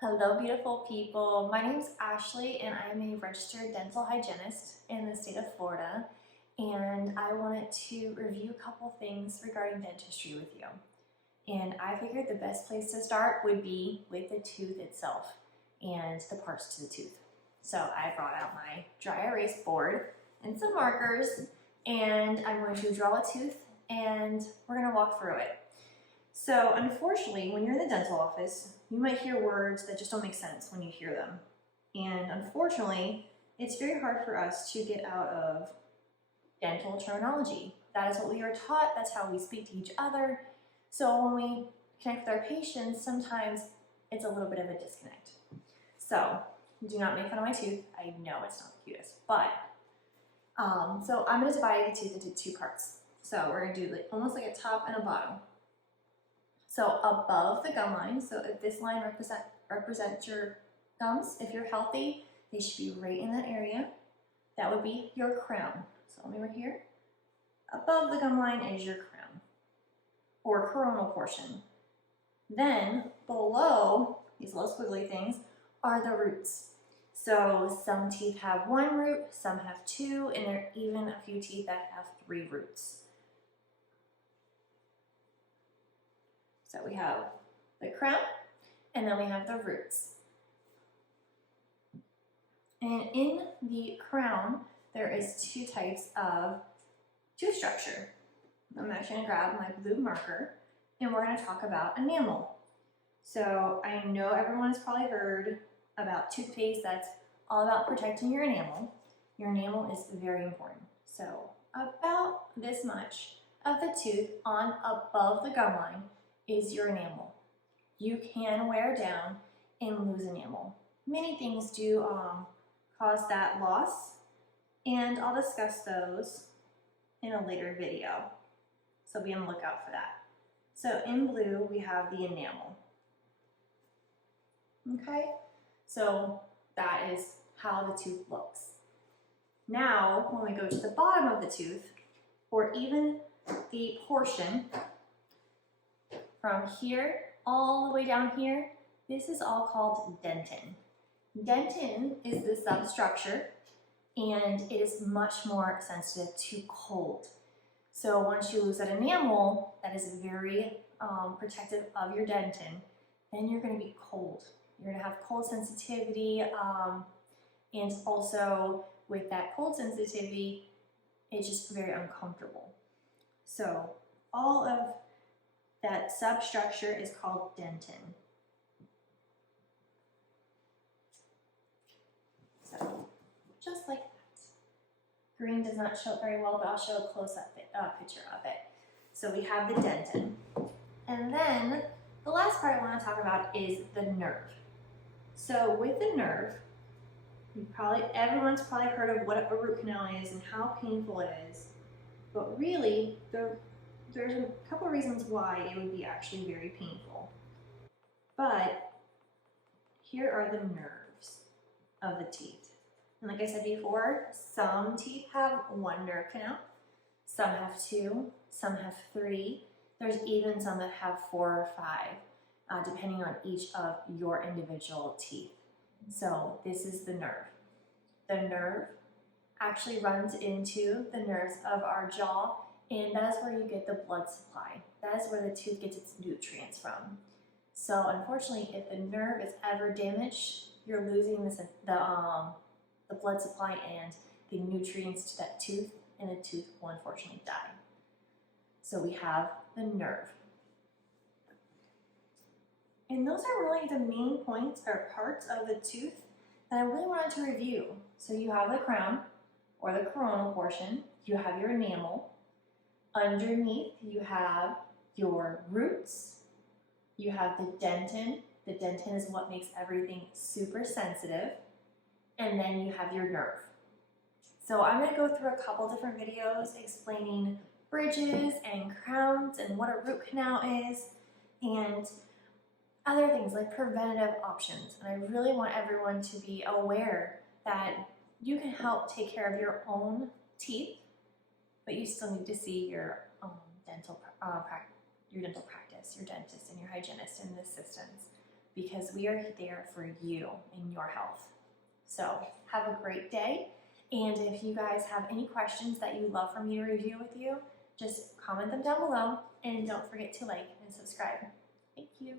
Hello, beautiful people. My name is Ashley, and I'm a registered dental hygienist in the state of Florida. And I wanted to review a couple things regarding dentistry with you. And I figured the best place to start would be with the tooth itself and the parts to the tooth. So I brought out my dry erase board and some markers, and I'm going to draw a tooth, and we're going to walk through it. So unfortunately, when you're in the dental office, you might hear words that just don't make sense when you hear them. And unfortunately, it's very hard for us to get out of dental terminology. That is what we are taught, that's how we speak to each other. So when we connect with our patients, sometimes it's a little bit of a disconnect. So do not make fun of my tooth. I know it's not the cutest, but so I'm going to divide the tooth into two parts. So we're going to do almost like a top and a bottom. So above the gum line, so if this line represents your gums, if you're healthy, they should be right in that area. That would be your crown. So let me right here. Above the gum line is your crown, or coronal portion. Then below, these little squiggly things, are the roots. So some teeth have one root, some have two, and there are even a few teeth that have three roots. So we have the crown, and then we have the roots. And in the crown, there is two types of tooth structure. I'm actually going to grab my blue marker, and we're going to talk about enamel. So I know everyone has probably heard about toothpaste that's all about protecting your enamel. Your enamel is very important. So about this much of the tooth on above the gum line is your enamel. You can wear down and lose enamel. Many things do cause that loss, and I'll discuss those in a later video. So be on the lookout for that. So in blue, we have the enamel. Okay, so that is how the tooth looks. Now, when we go to the bottom of the tooth, or even the portion from here all the way down here, this is all called dentin. Dentin is the substructure, and it is much more sensitive to cold. So once you lose that enamel that is very protective of your dentin, then you're going to be cold. You're going to have cold sensitivity, and also with that cold sensitivity, it's just very uncomfortable. So all of that substructure is called dentin. So just like that. Green does not show it very well, but I'll show a close-up picture of it. So we have the dentin. And then the last part I want to talk about is the nerve. So with the nerve, everyone's probably heard of what a root canal is and how painful it is. But really, there's a couple of reasons why it would be actually very painful. But here are the nerves of the teeth. And like I said before, some teeth have one nerve canal, some have two, some have three. There's even some that have 4 or 5, depending on each of your individual teeth. So this is the nerve. The nerve actually runs into the nerves of our jaw, and that is where you get the blood supply. That is where the tooth gets its nutrients from. So unfortunately, if the nerve is ever damaged, you're losing the blood supply and the nutrients to that tooth, and the tooth will unfortunately die. So we have the nerve. And those are really the main points or parts of the tooth that I really wanted to review. So you have the crown, or the coronal portion, you have your enamel. Underneath, you have your roots, you have the dentin. The dentin is what makes everything super sensitive. And then you have your nerve. So I'm going to go through a couple different videos explaining bridges and crowns and what a root canal is, and other things like preventative options. And I really want everyone to be aware that you can help take care of your own teeth, but you still need to see your dental practice, your dentist, and your hygienist and assistants, because we are there for you and your health. So have a great day. And if you guys have any questions that you'd love for me to review with you, just comment them down below and don't forget to like and subscribe. Thank you.